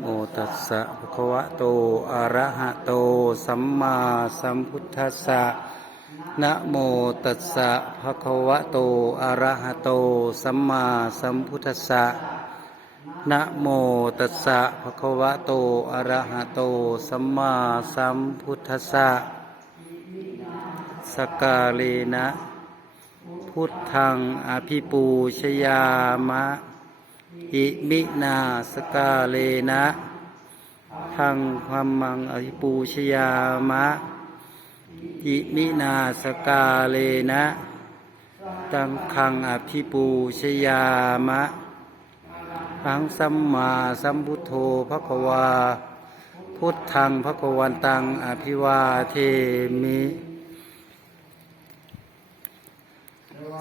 โมตัสสะภะคะวะโต อะระหะโต สัมมาสัมพุทธัสสะ นะโมตัสสะภะคะวะโต อะระหะโต สัมมาสัมพุทธัสสะนะโมตัสสะภะคะวะโต อะระหะโต สัมมาสัมพุทธัสสะสกาเลนะ พุทธังอภิปูชยามะ อิมินาสกาเลนะ ทังพัมมังอภิปูชยามะ อิมินาสกาเลนะ ตังคังอภิปูชยามะทังสัมมาสัมพุทโธภควา พุทธังภควันตังอภิวาเทมิ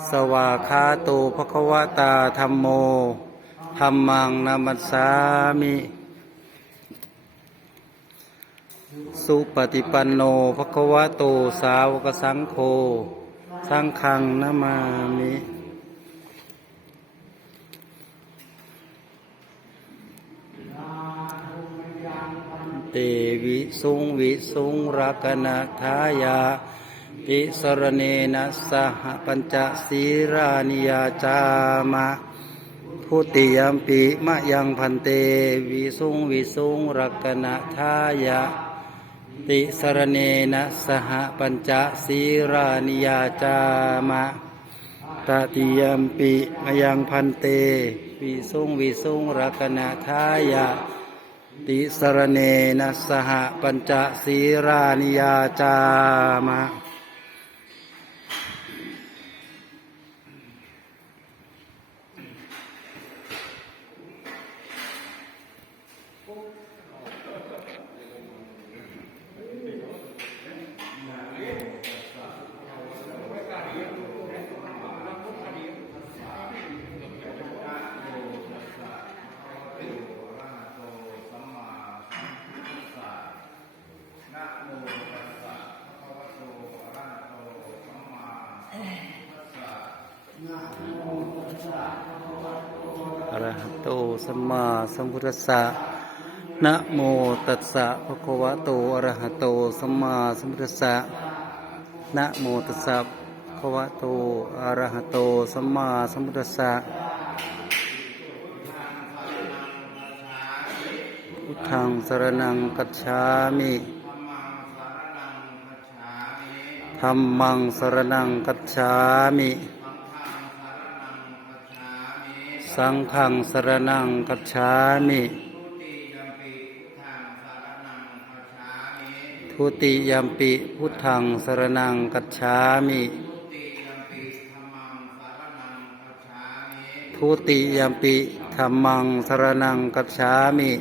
สวาคาโตภควตาธรรมโมธรรมังนามัสสามิ สุปฏิปันโนภควะโตสาวกสังโฆสังฆังนามามิเตวิสุงวิสุงรักนาทายาติสรเนนะสหปัญจศีรานิยาจามะพุติยมปิมะยังพันเตวิสุงวิสุงรักนาทายะ ติสรเนนะสหปัญจศีรานิยาจามะตติยมปิมยังพันเตวิสุงวิสุงรักนาทายะ ติสรเนนะสหปัญจศีรานิยาจามะ สัมมาสัมพุทธัสสะนะโมตัสสะภะคะวะโตอะระหะโตสัมมาสัมพุทธัสสะนะโมตัสสะภะคะวะโตอะระหะโตสัมมาสัมพุทธัสสะพุทธังสรณังกัจฉามิธัมมังสรณังกัจฉามิ สังฆังสรณังกัจฉามิทุติยัมปิพุทธังสรณังกัจฉามิทุติยัมปิธรรมังสรณังกัจฉามิ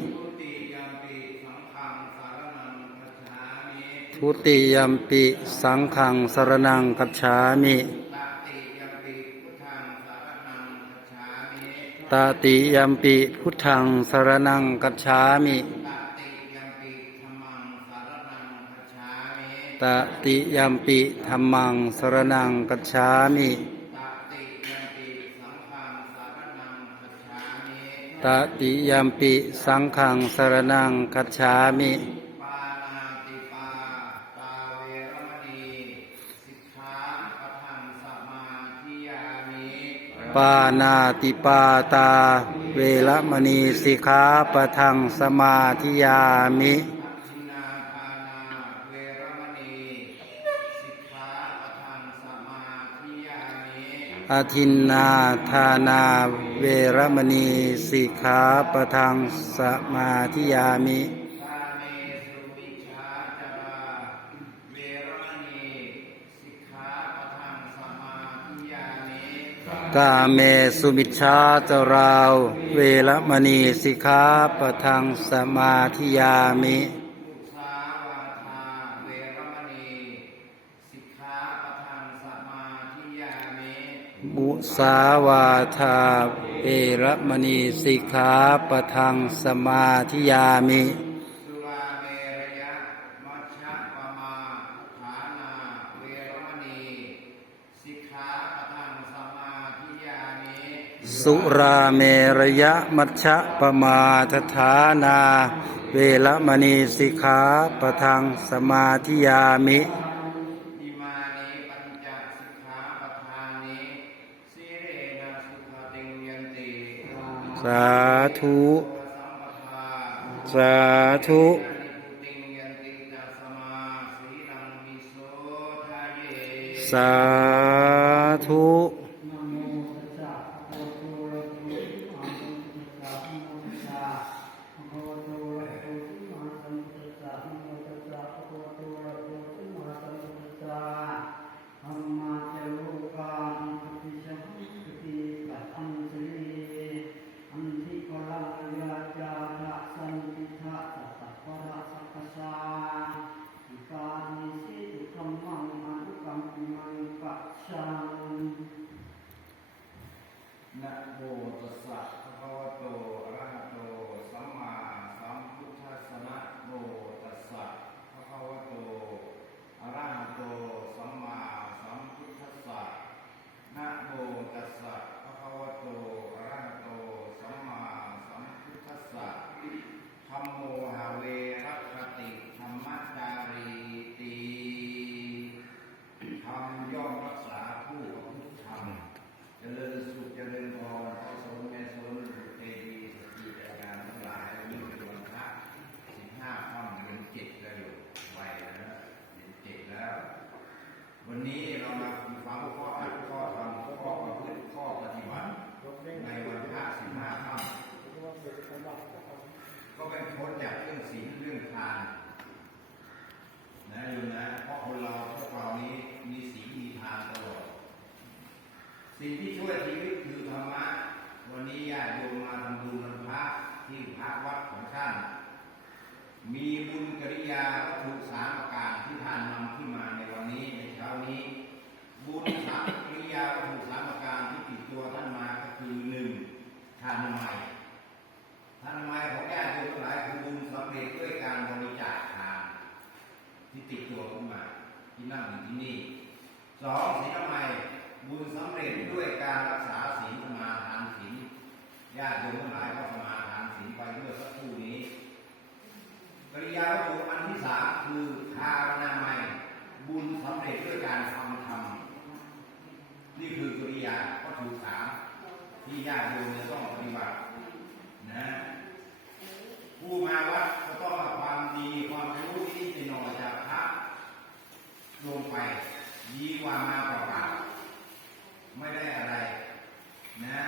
ทุติยัมปิสังฆังสรณังกัจฉามิ ตติยัมปิพุทธังสรณังกัจฉามิตติยัมปิธรรมังสรณังกัจฉามิตติยัมปิสังฆังสรณังกัจฉามิ ปานาติปาตา เวรมณีสิกขาปะทังสมาธิยามิอาทินนาทานาเวรมณีสิกขาปะทังสมาธิยามิ กาเมสุมิชฌาจาราวเวรมณีสิกขาปะทังสมาธิยามิมุสาวาทาเอระมณีสิกขาปะทังสมาธิยามิ สุราเมรยะมัชฌะปมาฐานาเวรมณีสิกขาปะทังสมาธิยามิ สุราเมรยะมัชฌะปมาทฐานา เวรมณีสิกขาปะทังสมาธิยามิอิมานิปัญจสิกขาปานิสิเรนะสุขติงยันติสาธุสัมปทาสาธุติงยันติจัสมาสีลังนะโมตัสสะภะคะวะโตอะระหะโตสัมมาสัมพุทธัสสะนะโมตัสสะภะคะวะโตอะระหะโตสัมมาสัมพุทธัสสะนะโมตัสสะภะคะวะโตอะระหะโตสัมมาสัมพุทธัสสะธัมโมหะเวรัคคติธัมมัจจารีติธรรมย่อมรักษาผู้ประพฤติธรรม เจริญสุขเจริญพรพระสงฆ์แม่สนเตดีสติจักรานทั้งหลายยิ่งเป็นวันพระสิบห้าค่ำเดือนเจ็ดแล้วอยู่ไวแล้วนะเดือนเจ็ดแล้ว วันนี้เรามาฟังข้ออัดข้อธรรมข้อประพฤติข้อปฏิบัติในวันพระสิบห้าค่ำก็เป็นพ้นจากเรื่องศีลเรื่องทานนะโยมนะเพราะคนเราพวกเรานี้มีศีลมีทานตลอด สิ่งที่ช่วยชีวิตคือธรรมะ วันนี้ญาติโยมมาทำบุญวันพระที่พระวัดของท่าน มีบุญกิริยาวัตถุสามประการที่ท่านนำขึ้นมาในวันนี้ในเช้านี้ บุญสามกิริยาวัตถุสามประการที่ติดตัวท่านมาก็คือหนึ่งทานนามัยทานนามัยของญาติโยมทั้งหลายคือบุญสำเร็จด้วยการบริจาคทานที่ติดตัวขึ้นมา ที่นั่งอยู่ที่นี่สองศีลนามัย บุญสำเร็จด้วยการรักษาศีลสมาทานศีลญาติโยมทั้งหลายก็สมาทานศีลไปเมื่อสักครู่นี้ปริยาวัต สามคือทารนามัยบุญสำเร็จด้วยการทำธรรมนี่คือกริยาวัตถุสามที่ญาติโยมจะต้องปฏิบัตินะผู้มาวัดก็ต้องเอาความดีความรู้ที่จะนอยๆจากพระลงไปดีกว่ามาเปล่าไม่ได้อะไร นะ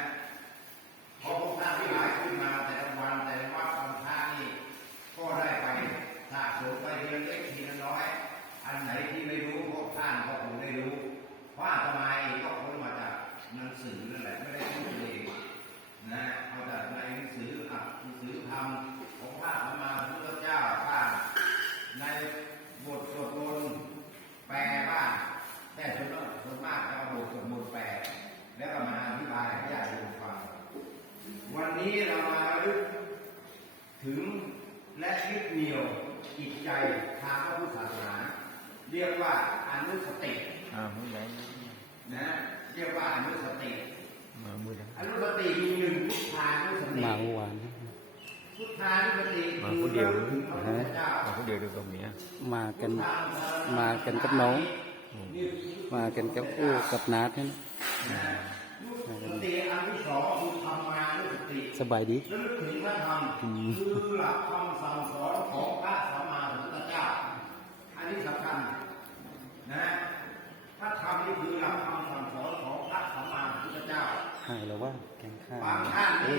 พอพวกท่านที่หลายขึ้นมาแต่ละวันแต่ละวัดวันพระนี่ก็ได้ไปสะสมไปทีละเล็กทีละน้อย อันไหนที่ไม่รู้พวกท่านก็คงได้รู้เพราะอาตมาเองก็ค้นมาจากหนังสือนั่นแหละไม่ได้พูดเองนะเอาจากในหนังสืออัดหนังสือธรรมของพระสัมมาสัมพุทธเจ้าบ้างในบทสวดมนต์แปลบ้าง แต่ส่วนมากส่วนมากจะเอาบทสวดมนต์แปลแล้วก็มาอธิบายให้ญาติโยมฟัง วั นนี้เรามาระลึกถึงและยึดเหนี่ยวจิตใจทางพระพุทธศาสนา เรียกว่าอนุสติอ่ามือไหนนะ เรียกว่าอนุสติมามือไหนอนุสติมีหนึ่งพุทธานุสติมาเมื่อวานพุทธานุสติมาคือคนเดียวระลึกถึงพระพุทธเจ้ามาคนเดียวดูตรงนี้มากันมากันกับน้องมากันกับอู้กับนาดนี่นะสติอัน สติสบายดีระลึกถึงพระธรรมคือหลักคำสั่งสอนของพระสัมมาสัมพุทธเจ้า อันนี้สำคัญนะพระธรรมนี่คือหลักคำสั่งสอนของพระสัมมาสัมพุทธเจ้าหายแล้วว่าแกงข้าวบางท่านนี่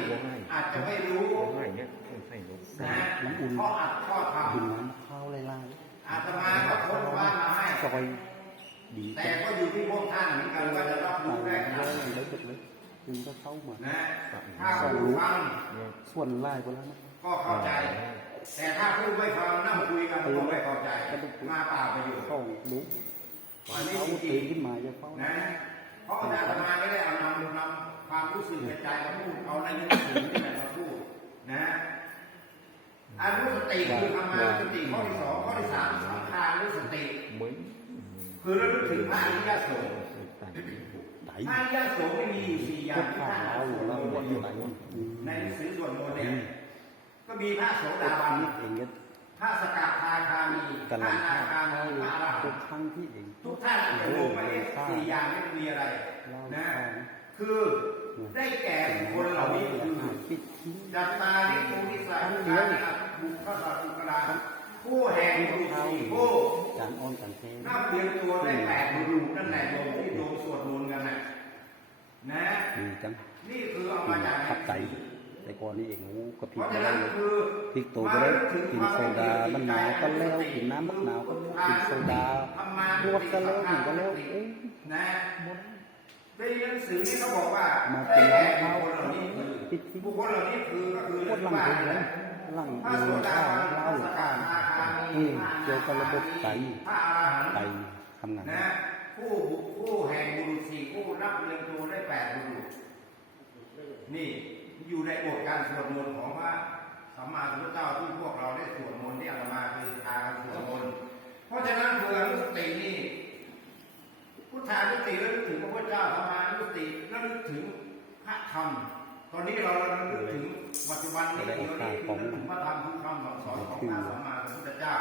อาจจะไม่รู้ง่ายเนี่ยต้องใส่ลูกนะน้ำอุ่นเพราะอัดข้อธรรมกินน้ำข้าวไล่อาตมาก็ค้นคว้ามาให้ๆซอยดีแต่จังก็อยู่ที่พวกท่านเหมือนกันว่าจะรับเอารู้เลได้ยขนาดไหน เลยเด็ดเลยถึงก็เข้ามานะถ้าผู้ฟังเนี่ยส่วนไล่ไปแล้วนะก็เข้าใจ แต่ถ้าผู้ไม่ฟังนั่งคุยกันก็ไม่เข้าใจมาเปล่าประโยชน์เข้าลุกอันนี้เขาจริตื่งนขึ้นมาจะเข้าๆนะเพราะอาตมาไม่ได้เอานำนำความรู้สึกในใจมาพูดเอาในหนังสือที่ไหนมาพูดนะอนุสติคือธรรมานุสติข้อที่สองข้อที่สามสังขานุสติมึงคือระลึกถึงพระอริยสงฆ์ ตันไหนพระอริยสงฆ์ไม่มีอยู่สี่อย่างที่ข้าท่านวสวดเรามวันนต์นี้อยู่ไหนในหนังสือสวดมนต์เนี่ยก็มีพระโสดาบันนี่เองก็พระสกทาคามีพกำลัระงอนาคามีพระอรหัทุนกต์ครั้งที่เอง ทุกท่านจะรวมไว้สี่อย่างไม่มีอะไรนะคือได้แก่บุคคลเหล่านี้คือ ปิดทิ้งจัตตาริภูริสังขารบุคคลสัตว์บุคลาผู้แห่งบุคคลผู้ จานอ้อนจานเทนับเรียงตัวได้แปดบุรุษนั่นแหละโยมที่โยมสวดมนต์กันนะนะมีจังนี่คือเอามาจากขับใจแต่ก่อนนี่เองโอ้กระพเพริบราะไปฉะแล้นั้วนคือพริกโตไปแล้วกินโซดามันหนาวก็แล้วกินน้ำมะนาวก็แล้วกินโซดาลวกก็แล้วกินก็แล้วเอ๊ะนะในหนังสือนี่เขาบอกว่ามาได้กินแก่น้ำบุข้าวคคลเหล่านี้คือปิดทิ้งบุคคลเหล่านี้คือก็คือโคตรลังเลเลยลังพระเลโสยดาข้าวบันพเหล้าระสก ทาคามีอืมเกี่ยวกับระบบไตพระอรหันต์ไตทำงานนะผู้ผู้แห่งบุรุษสี่ผู้รับเรียงตัวได้แปดบุรุษนี่อยู่ในบทการสวดมนต์ของพระสัมมาสัมพุทธเจ้าที่พวกเราได้สวดมนต์ที่อาตมาคือทางสวดมนต์เพราะฉะนั้นเพื่อนุสตินี่พุทธานุสติแล้วนึกถึงพระพุทธเจ้าธรรมานุสติแล้วนึกถึงพระธรรมตอนนี้เราเรานึกถึงปัจจุบันนี้เดี๋ยวนี้คือนึกถึงพระธรรมคือคำสอนของพระสัมมาสัมพุทธเจ้า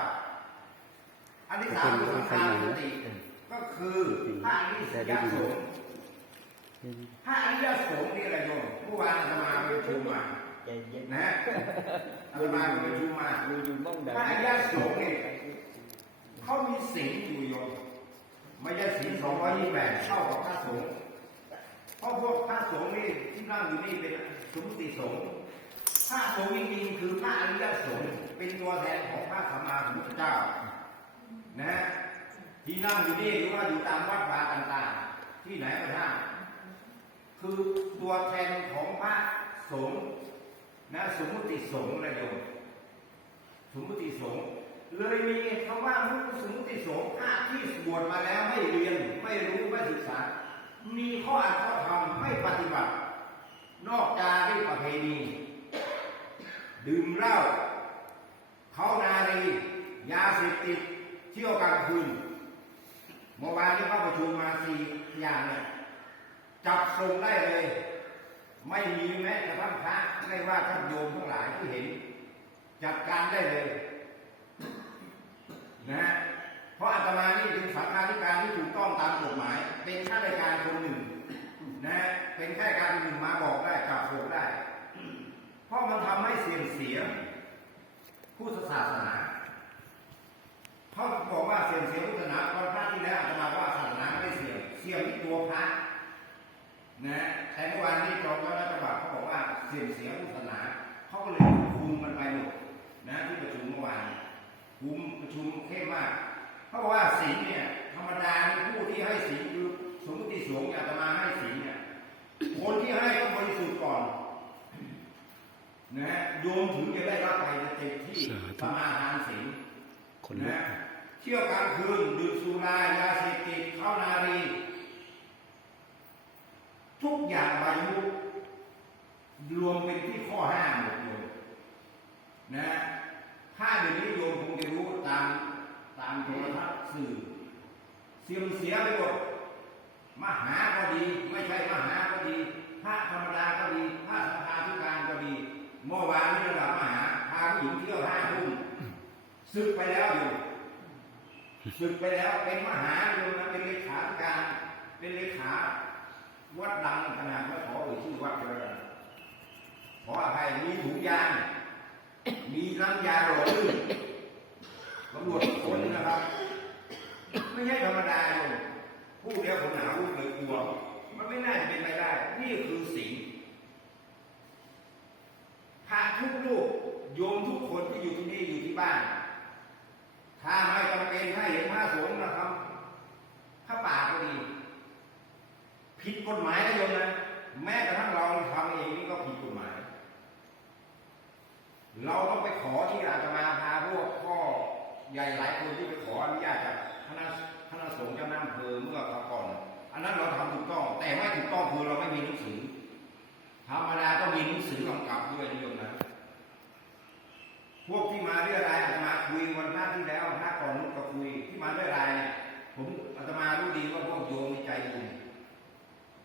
อันที่สามคือสังฆานุสติก็คือพระอริยสงฆ์พระอริยสงฆ์นี่อะไรโยมเมื่อวานอาตมาไปประชุมมาใจเย็นนะอาตมาไปประชุมมาดูอยู่บ้องแบบพระอริยสงฆ์นี่เขามีศีลอยู่โยมไม่ใช่ศีลสองร้อยยี่สิบแปดเท่ากับพระสงฆ์เพราะพวกพระสงฆ์นี่ที่นั่งอยู่นี่เป็นสมุติสงฆ์ พระสงฆ์จริงๆคือพระอริยสงฆ์เป็นตัวแทนของพระสัมมาสัมพุทธเจ้า นะที่นั่งอยู่นี่หรือว่าอยู่ตามวัดวาต่างๆ ที่ไหนก็ได้คือตัวแทนของพระสงฆ์นะสมมุติสงฆ์นะโยมสมมุติสงฆ์เลยมีคำว่าสมมุติสงฆ์พระที่บวชมาแล้วไม่เรียนไม่รู้ไม่ศึกษา มีข้ออัดข้อธรรมไม่ปฏิบัติ นอกจากด้วยประเพณี ดื่มเหล้าเขานารียาเสพติดเที่ยวกลางคืนเมื่อวานนี้เข้าประชุมมาสี่อย่างเนี่ยจับทรงได้เลย ไม่มีแม้กระทั่งพระไม่ว่าท่านโยมทั้งหลายที่เห็น จัดการได้เลย นะฮะเพราะอาตมานี่เป็นสังฆาธิการที่ถูกต้องตามกฎหมาย เป็นข้าราชการคนหนึ่ง นะฮะเป็นข้าราชการหนึ่งมาบอกได้จับทรงได้ เพราะมันทำให้เสื่อมเสียพุทธศาสนาเขาบอกว่าเสื่อมเสียพุทธศาสนาตอนพระที่แล้วอาตมาว่าศาสนาไม่เสื่อมเสื่อมที่ตัวพระนะแต่เมื่อวานนี้จอมเจ้าหน้าที่บัตเขาบอกว่าเสื่อมเสียพุทธศาสนาเขาก็เลยคุมมันไปหมดนะที่ประชุมเมื่อวานคุมประชุมเข้มมากเขาบอกว่าศีลเนี่ย ธรรมดาผู้ที่ให้ศีลคือสมมติสงฆ์อาตมาให้ศีลเนี่ยคนที่ให้ต้องบริสุทธิ์ก่อน นะโยมถึงจะได้รับไปเต็มที่สมาทานศีลคนลุกนะเที่ยวกลางคืนดื่มสุรายาเสพติดเข้านารี ทุกอย่างวายุรวมเป็นที่ข้อห้ามหมดเลยนะถ้าเดี๋ยวนี้โยมคงจะรู้ตามตามโทรทัศน์สื่อ เสื่อมเสียไปหมดมหาก็ดีไม่ใช่ม เมื่อวานนี้ระดับมหาพาผู้หญิงเที่ยวห้าทุ่มศึกไปแล้วอยู่ศึกไปแล้วเป็นมหาอยู่นะเป็นเลขาธิการ เป็นเลขาวัดดังขนาดไม่ขอเอ่ยชื่อวัดเลยขออภัยมีถุงยาง มีน้ำยาหล่อลื่นตำรวจคนนะครับ ไม่ใช่ธรรมดาอยู่ผู้เดียวคนหนาวผู้เคยกลัว มันไม่น่าจะเป็นไปได้ นี่คือสิ่ง พระทุกลูกโยมทุกคนที่อยู่ที่นี่อยู่ที่บ้าน ถ้าไม่จำเป็นให้เห็นพระสงฆ์นะครับพระป่าก็ดี ผิดกฎหมายนะโยมนะแม้กระทั่งเราทำเองนี่ก็ผิดกฎหมาย เราต้องไปขอที่อาตมาพาพวกพ่อใหญ่หลายคนที่ไปขออนุญาตจากคณะคณะสงฆ์เจ้าหน้าอำเภอเมื่อคราวก่อนออันนั้นเราทำถูกต้อง แต่ไม่ถูกต้องคือเราไม่มีหนังสือ ธรรมดาต้องมีหนังสือกำกับด้วยนิยมนะ พวกที่มาเรื่องอะไรอาตมาคุยวันพระที่แล้วพระก่อนนุกก็คุยที่มาเรื่องอะไรเนี่ยผมอาตมารู้ดีว่าพวกโยมมีใจบุญ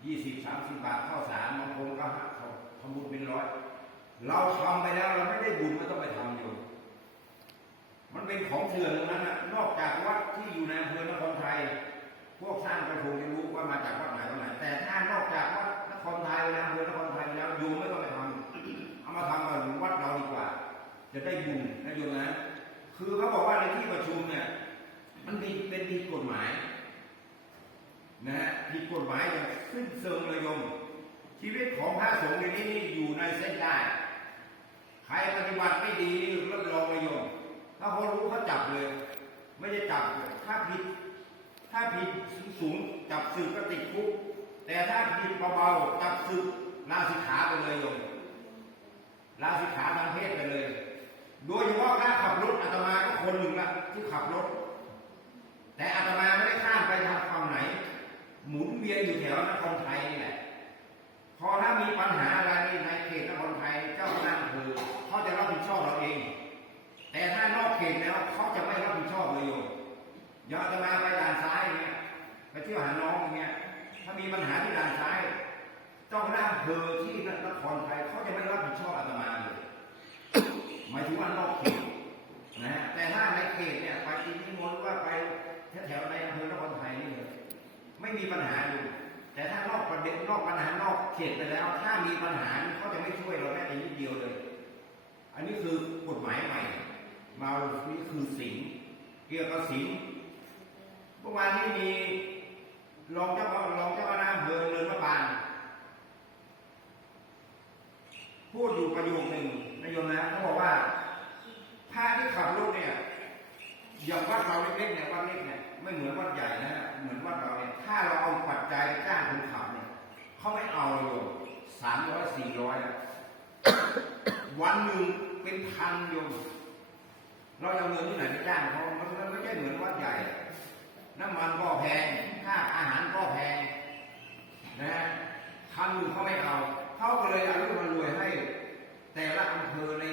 ยี่สิบสามสิบบาทเข้าสารบางคนก็หักเขาทำบุญเป็นร้อย เราทำไปแล้วเราไม่ได้บุญไม่ต้องไปทำโยมมันเป็นของเถื่อนตรงนั้นนะนอกจากวัดที่อยู่ในอำเภอนครไทย พวกสร้างกระทงจะรู้ว่ามาจากวัดไหนวัดไหน แต่ถ้านอกจากวัดนครไทยนะอำเภอนคร โยมไม่ต้องไปทำเอามาทำกับวัดเราดีกว่า จะได้บุญนะโยมนะ คือเขาบอกว่าในที่ประชุมเนี่ย มันมีเป็นผิดกฎหมาย นะฮะผิดกฎหมายอย่างขึ้นเชิงเลยโยม ชีวิตของพระสงฆ์ในนี้นี่อยู่ในเส้นได้ใครปฏิบัติไม่ดีนี่รับรองเลยโยม ถ้าเขารู้เขาจับเลย ไม่ได้จับถ้าผิด ถ้าผิดสูงจับสึกก็ติดคุกแต่ถ้าผิดเบาๆจับสึก ลาสิกขาไปเลยโยมลาสิกขาทางเพศไปเลย โดยเฉพาะค่าขับรถอาตมาก็คนหนึ่งละที่ขับรถ แต่อาตมาไม่ได้ข้ามไปทางฝั่งไหน หมุนเวียนอยู่แถวนครไทยนี่แหละ พอถ้ามีปัญหาอะไรในเขตนครไทยเจ้าคณะอำเภอเขาจะรับผิดชอบเราเอง แต่ถ้านอกเขตแล้วเขาจะไม่รับผิดชอบเลยโยมอย่างอาตมาไปด่านซ้ายเงี้ยไปเที่ยวหาน้องอย่างเงี้ยถ้ามีปัญหาที่ด่านซ้าย เจ้าคณะอำเภอที่นครไทยเขาจะไม่รับผิดชอบอาตมาเลยหมายถึงว่านอกเขตนะฮะแต่ถ้าในเขตเนี่ยไปกินนิมนต์ว่าไปแถวๆในอำเภอนครไทยนี่เลยไม่มีปัญหาอยู่แต่ถ้านอกประเด็นนอกปัญหานอกเขตไปแล้ว ถ้ามีปัญหาเขาจะไม่ช่วยเราแม้แต่นิดเดียวเลย อันนี้คือกฎหมายใหม่มานี่คือสิงเกี่ยวกับสิงเมื่อวานนี้มีรองเจ้ารองเจ้าคณะอำเภอเนินมะปราง พูดอยู่ประโยคหนึ่งนายโยมนะเขาบอกว่าพระที่ขับรถเนี่ยอย่างวัดเราเล็กๆเนี่ยวัดเล็กเนี่ยไม่เหมือนวัดใหญ่นะเหมือนวัดเราเนี่ยถ้าเราเอาปัจจัยจ้างคนขับเนี่ยเขาไม่เอาเลยโยมสามร้อยสี่ร้อยวันหนึ่งเป็นพันโยมเราจะเอาเงินที่ไหนไปจ้างเขามันมันไม่ใช่เหมือนวัดใหญ่ น้ำมันก็แพงค่าอาหารก็แพงนะคันหนึ่งเขาไม่เอา เขาก็เลยเอาเรื่องมารวยให้ แต่ละอำเภอใน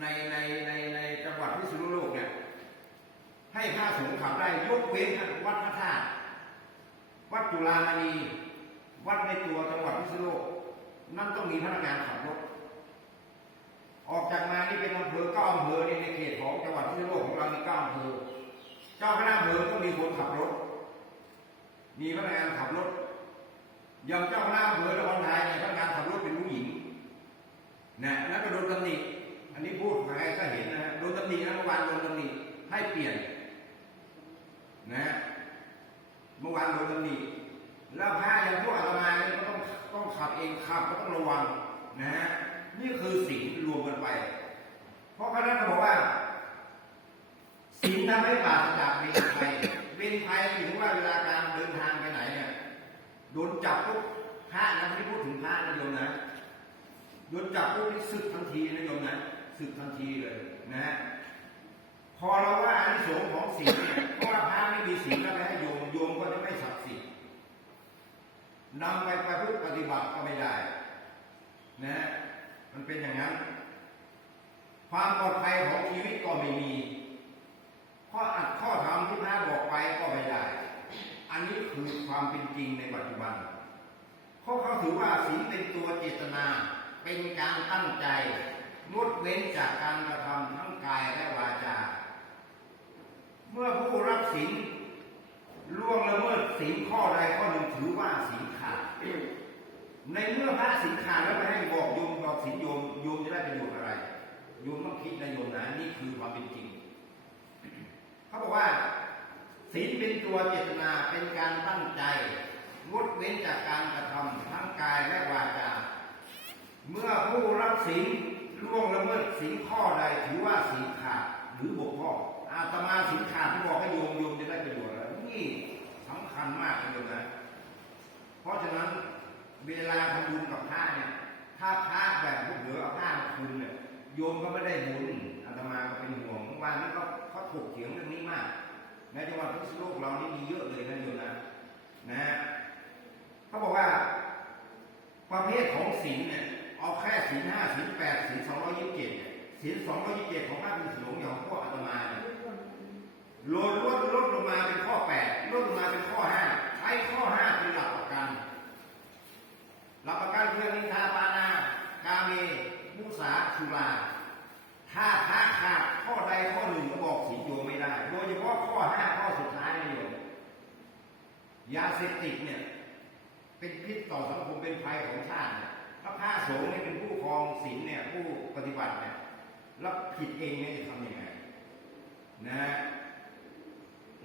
ในในในในจังหวัดพิษณุโลกเนี่ย ให้พระสงฆ์ขับได้ยกเว้นวัดพระธาตุวัดจุฬามณีวัดในตัวจังหวัดพิษณุโลก นั่นต้องมีพนักงานขับรถ ออกจากมานี่เป็นอำเภอเก้าอำเภอในในเขตของจังหวัดพิษณุโลกของเรามีเก้าอำเภอ เจ้าคณะอำเภอต้องมีคนขับรถ มีพนักงานขับรถย่างเจ้าคณะอำเภอนครไทยเนี่ยพนักงานขับรถเป็นผู้หญิงนะอันนั้นก็โดนตำหนิอันนี้พูดใครก็เห็นนะฮะโดนตำหนินะเมื่อวานโดนตำหนิให้เปลี่ยน นะเมื่อวานโดนตำหนิแล้วพระอย่างพวกอาตมาเนี่ยก็ต้องต้องขับเองขับก็ต้องระวังนะฮะนี่คือสิ่งรวมกันไป เพราะคณะก็บอกว่าสิ่งทำให้ปราศจาก ดนจับปุ๊บนี่สึกทันทีนะโยมนะสึกทันทีเลยนะฮะพอเราว่าอานิสงส์ของศีลเนี่ยเพราะว่าพระไม่มีศีลแล้วให้โยมโยมก็จะไม่ศักดิ์สิทธิ์นำไปประพฤติปฏิบัติก็ไม่ได้ นะฮะมันเป็นอย่างนั้น ความปลอดภัยของชีวิตก็ไม่มีข้ออัดข้อธรรมที่พระบอกไปก็ไม่ได้ อันนี้คือความเป็นจริงในปัจจุบันเพราะเขาถือว่าศีลเป็นตัวเจตนา เป็นการตั้งใจงดเว้นจากการกระทำทั้งกายและวาจา เมื่อผู้รับศีลล่วงละเมิดศีลข้อใดข้อหนึ่งถือว่าศีลขาดในเมื่อพระศีลขาดแล้วไปให้บอกโยมบอกศีลโยมโยมจะได้ประโยชน์อะไรโยมต้องคิดนะโยมนะนี่คือความเป็นจริงเขาบอกว่าศีลเป็นตัวเจตนาเป็นการตั้งใจงดเว้นจากการกระทำทั้งกายและวาจา เมื่อผู้รับศีลล่วงละเมิดศีลข้อใดถือว่าศีลขาดหรือบกพร่องอาตมาศีลขาดที่บอกให้โยมโยมจะได้ประโยชน์อะไรนี่สำคัญมากเลยนะ เพราะฉะนั้นเวลาทำบุญกับพระเนี่ย ถ้าพระแบบพวกเหลือเอาผ้ามาคืนเนี่ยโยมก็ไม่ได้บุญอาตมาก็เป็นห่วงเมื่อวานนี้ก็เขาถกเถียงเรื่องนี้มากในจังหวัดพิษณุโลกเรานี่มีเยอะเลยนะโยมนะนะฮะเขาบอกว่า ประเภทของศีลเนี่ย เอาแค่ศีลห้าศีลแปดศีลสองร้อยยี่สิบเจ็ดศีลสองร้อยยี่สิบเจ็ดของพระภิกษุสงฆ์อย่างพวกอาตมาเนี่ยลดลดลดลงมาเป็นข้อแปดลดลงมาเป็นข้อห้าใช้ข้อห้าเป็นหลักประกันหลักประกันเพื่อนิทาปานา กาเมมุสาสุราถ้าถ้าขาดข้อใดข้อหนึ่งก็บอกสินโยไม่ได้ โดยเฉพาะข้อห้าข้อสุดท้ายนะโยมยาเสพติดเนี่ย เป็นพิษต่อสังคมเป็นภัยของชาติ เนี่ยถ้าพระสงฆ์เนี่ยเป็นผู้ครองศีลเนี่ย ผู้ปฏิบัติเนี่ยแล้วผิดเองเนี่ยจะทำยังไงนะฮะ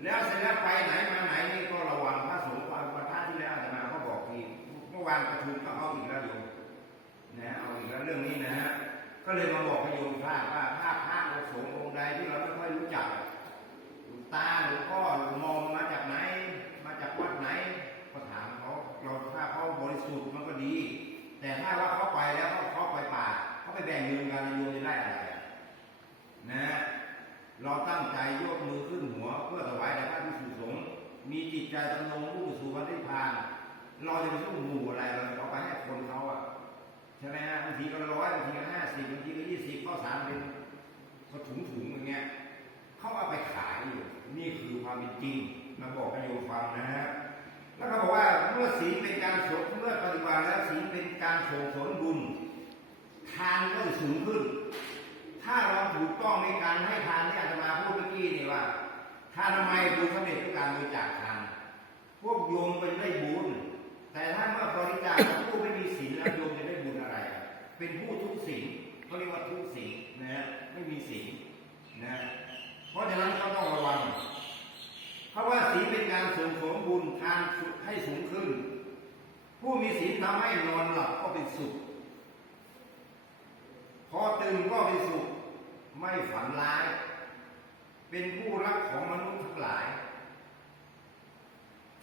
แล้วเสร็จแล้วไปไหนมาไหนนี่ก็ระวังพระสงฆ์วันวันพระที่แล้วอาตมาเขาบอกทีเมื่อวานประชุมก็เอาอีกแล้วโยมนะเอาอีกแล้วเรื่องนี้นะฮะก็เลยมาบอกให้โยมพระว่าถ้าพระองค์สงฆ์องค์ใดที่เราไม่ค่อยรู้จักตาหลวงพ่อหลวงมองมาจาก แบ่งเงินกันโยมจะได้อะไรนะเราตั้งใจยกมือขึ้นหัว เพื่อถวายแด่พระพิสุสงฆ์มีจิตใจจำนงมุ่งสู่พระนิพพาน เราจะไปสู้หมู่อะไรเราเอาไปให้คนเขาอะใช่ไหมฮะบางทีก็ร้อยบางทีก็ห้าสิบบางทีก็ยี่สิบข้าวสารเป็นก็ถุงถุงๆอย่างเงี้ยเขาเอาไปขายอยู่นี่คือความเป็นจริงมาบอกให้โยมฟังนะฮะแล้วเขาบอกว่าเมื่อศีลเป็นการสดเมื่อปฏิบัติแล้วศีลเป็นการส่งผลบุญ ทานก็จะสูงขึ้น ถ้าเราถูกต้องในการให้ทานที่อาตมาพูดเมื่อกี้นี่ว่าถ้าทำไมบุญสำเร็จด้วยการบริจาคทาน พวกโยมไปได้บุญ แต่ถ้าเมื่อบริจาคผู้ไม่มีศีลแล้วโยมจะได้บุญอะไร เป็นผู้ทุกศีลเขาเรียกว่าทุกศีลนะฮะไม่มีศีลนะเพราะฉะนั้นเขาต้องระวัง เพราะว่าศีลเป็นการส่งผลบุญทานให้สูงขึ้น ผู้มีศีลทำให้นอนหลับก็เป็นสุข พอตื่นก็เป็นสุข ไม่ฝันร้าย เป็นผู้รักของมนุษย์ทั้งหลาย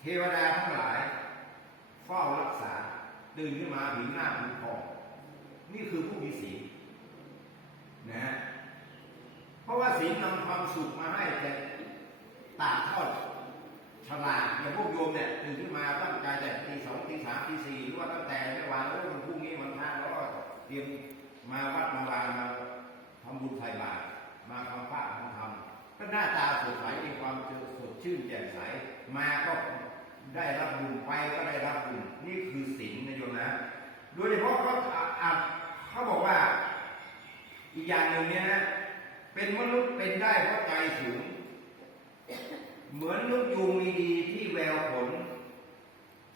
เทวดาทั้งหลายเฝ้ารักษาตื่นขึ้นมาผิวหน้าผิวคอนี่คือผู้มีศีลนะฮะเพราะว่าศีลนำความสุขมาให้แต่ตากทอดฉลาดอย่างพวกโยมเนี่ยตื่นขึ้นมาตั้งใจแต่ตีสองตีสามตีสี่หรือว่าตั้งแต่เมื่อวานแล้ววันพรุ่งนี้วันพระแล้วก็เตรียมมาวัดมาวานมา ทำบุญใส่บาตรมาทำพระทำธรรมก็หน้าตาสดใสมีความสดชื่นแจ่มใสมาก็ได้รับบุญไปก็ได้รับบุญนี่คือศีลนะโยมนะโดยเฉพาะเขาอะเขาบอกว่า อีกอย่างหนึ่งเนี่ยนะเป็นมนุษย์เป็นได้เพราะใจสูง เหมือนนกยูงมีดีที่แววผล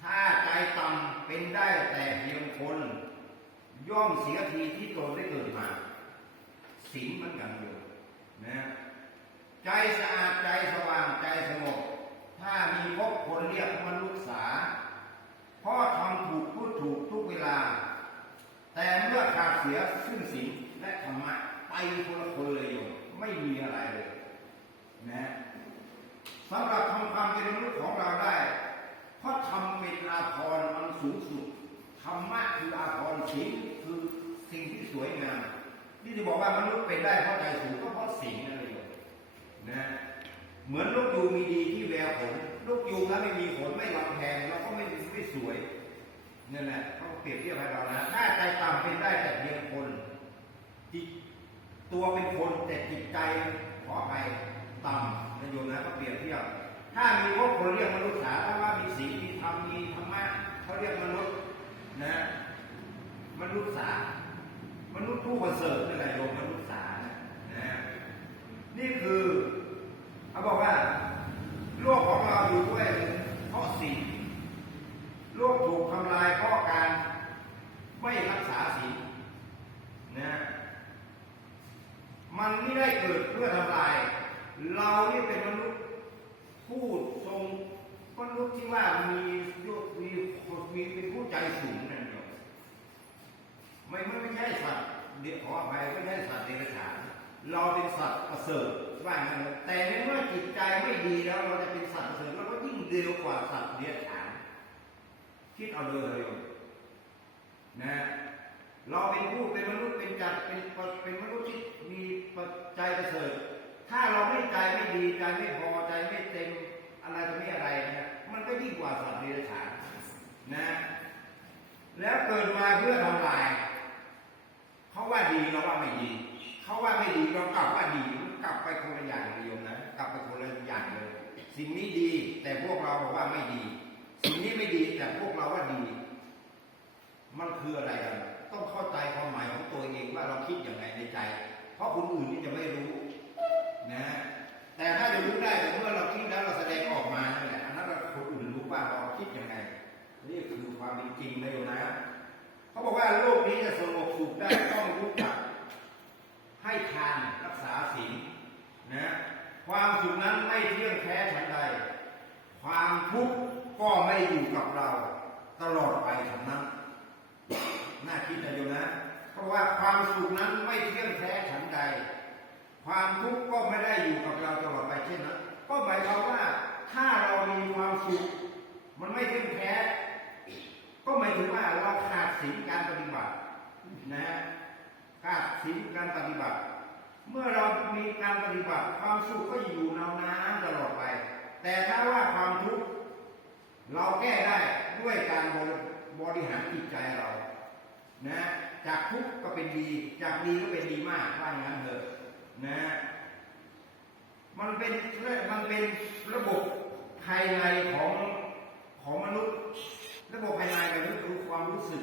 ถ้าใจต่ำเป็นได้แต่เพียงคน ย่อมเสียทีที่ตนได้เกิดมา สิงเหมันกันอยู่นะใจสะอาดใจสว่างใจสงบถ้ามีพบคนเรียกมนุษย์สาพราะทำถูกพูดถูกทุกเวลา แต่เมื่อขาดเสียซึ่งศีลและธรรมะไปคนละคนเลยโยมไม่มีอะไรเลยนะสำหรับทำความเป็นมนุษย์ของเราได้ เพราะทำเป็นอาภรณ์อันสูงสุดธรรมะคืออาภรณ์ศีลคือสิ่งที่สวยงาม ที่จะบอกว่ามนุษย์เป็นได้เพราะใจสูงก็เพราะศีลนั่นเองนะเหมือนลูกยูงมีดีที่แววผลลูกยูงถ้าไม่มีผลไม่ลำแพงเราก็ไม่ไม่สวยนั่นแหละเขาเปรียบเทียบให้เรานะถ้าใจต่ำเป็นได้แต่เพียงคนจิตตัวเป็นคนแต่จิตใจขอไปต่ำนะโยมนะก็เปรียบเทียบถ้ามีพวกคนเรียกมนุษย์สาถ้าว่ามีศีลมีธรรมมีธรรมะเขาเรียกมนุษย์นะมนุษย์สา มนุษย์ผู้ประเสริฐนั่นแหละโยมนุษย์สานะนะนี่คือเขาบอกว่าโลกของเราอยู่ด้วยเพราะศีลโลกถูกทำลายเพราะการไม่รักษาศีลนะมันไม่ได้เกิดเพื่อทำลาย เรานี่เป็นมนุษย์ผู้ทรงมนุษย์ที่ว่ามียศมีมีเป็นผู้ใจสูงนั่นเอง ไม่ไม่ไม่ใช่สัตว์เดี๋ยวขออภัยไม่ใช่สัตว์เดรัจฉานเราเป็นสัตว์ประเสริฐว่างั้นแต่ในเมื่อจิตใจไม่ดีแล้วเราจะเป็นสัตว์ประเสริฐเราก็ยิ่งเร็วกว่าสัตว์เดรัจฉานคิดเอาเลยเถอะโยมนะเราเป็นผู้เป็นมนุษย์เป็นจัดเป็นเป็นมนุษย์ที่มีใจจัยประเสริฐถ้าเราไม่ใจไม่ดีใจไม่พอใจไม่เต็มอะไรต่อไม่อะไรนะมันก็ยิ่งกว่าสัตว์เดรัจฉานนะ แล้วเกิดมาเพื่อทำลาย เขาว่าดีเราว่าไม่ดี เขาว่าไม่ดีเรากลับว่าดีมันกลับไปคนละอย่างเลยโยมนะกลับไปคนละอย่างเลย สิ่งนี้ดีแต่พวกเราบอกว่าไม่ดี สิ่งนี้ไม่ดีแต่พวกเราว่าดี มันคืออะไรกันต้องเข้าใจความหมายของตัวเองว่าเราคิดอย่างไรในใจ เพราะคนอื่นนี่จะไม่รู้นะแต่ถ้าจะรู้ได้เมื่อเราคิดแล้วเราแสดงออกมาเนั่นแหละอันนั้นคนอื่นรู้ว่าเราคิดอยังไงนี่คือความเป็นจริงนะโยมนะ เขาบอกว่าโลกนี้จะสงบสุขได้ต้องรู้จักให้ทานรักษาศีลนะความสุขนั้นไม่เที่ยงแท้ฉันใด ความทุกข์ก็ไม่อยู่กับเรา ตลอดไปฉันนั้นน่าคิดนะโยนะเพราะว่าความสุขนั้นไม่เที่ยงแท้ฉันใด ความทุกข์ก็ไม่ได้อยู่กับเราตลอดไปเช่นนั้นก็หมายความว่าถ้าเรามีความสุขมันไม่เที่ยงแท้ ก็หมายถึงว่าเราขาดศีลการปฏิบัตินะฮะขาดศีลการปฏิบัติ เมื่อเรามีการปฏิบัติ ความสุขก็อยู่นานนานตลอดไป แต่ถ้าว่าความทุกข์เราแก้ได้ด้วยการบริบริหารจิตใจเรา นะ จากทุกข์ก็เป็นดี จากดีก็เป็นดีมากว่าอย่างนั้นเถอะนะ มันเป็นมันเป็นระบบภายในของของมนุษย์ ระบบภายในแบบนี้คือความรู้สึก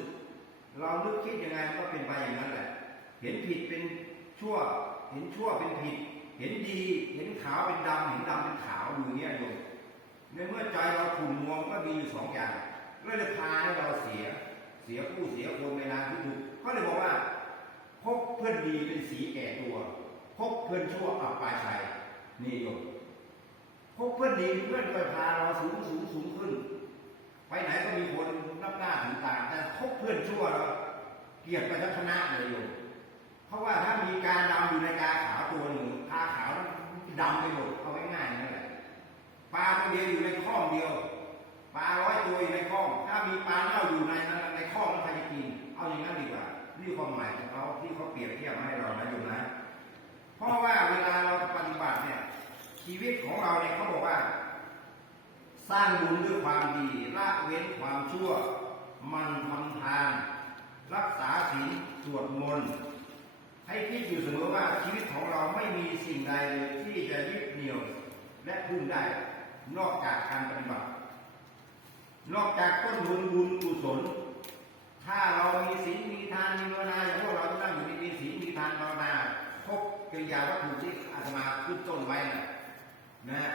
เรานึกคิดยังไงก็เป็นไปอย่างนั้นแหละ เห็นผิดเป็นชั่ว เห็นชั่วเป็นผิด เห็นดี เห็นขาวเป็นดำเห็นดำเป็นขาวอยู่เงี้ยโยมในเมื่อใจเราขุ่นมัวนก็มีอยู่สองอย่างก็เลยพาให้เราเสีย เสียผู้เสียคนเวลาที่ถูกก็เลยบอกว่า พบเพื่อนดีเป็นสีแก่ตัว พบเพื่อนชั่วอับปายชัยนี่โยมพบเพื่อนดีเพื่อนก็พาเราสูงสูงสูงขึ้น ไปไหนก็มีคนนับหน้าถึงตาแต่พบเพื่อนชั่วเราเกลียดไปทั้งคณะเลยโยมเพราะว่าถ้ามีการดำอยู่ในกาขาวตัวหนึ่งกาขาวดำไปหมดเอาง่ายๆนั่นแหละปลาตัวเดียวอยู่ในข้องเดียวปลาร้อยตัวอยู่ในข้อง ถ้ามีปลาเน่าอยู่ในนั้นในข้องแล้วใครจะกิน เอาอย่างนั้นดีกว่านี่ความหมายของเขาที่เขาเปรียบเทียบมาให้เรานะโยมนะ เพราะว่าเวลาเราปฏิบัติเนี่ยชีวิตของเราเนี่ยเขาบอกว่า สร้างบุญด้วยความดีละเว้นความชั่ว มันทำทาน รักษาศีลสวดมนต์ให้คิดอยู่เสมอว่าชีวิตของเราไม่มีสิ่งใดเลยที่จะยึดเหนี่ยวและพึ่งได้ นอกจากการปฏิบัตินอกจากต้นบุญบุญกุศล ถ้าเรามีศีลมีทานมีภาวนาอย่างพวกเราที่นั่งอยู่นี่มีศีลมีทานภาวนาครบกิริยาวัตถุที่อาตมาขึ้นต้นไว้นะนะ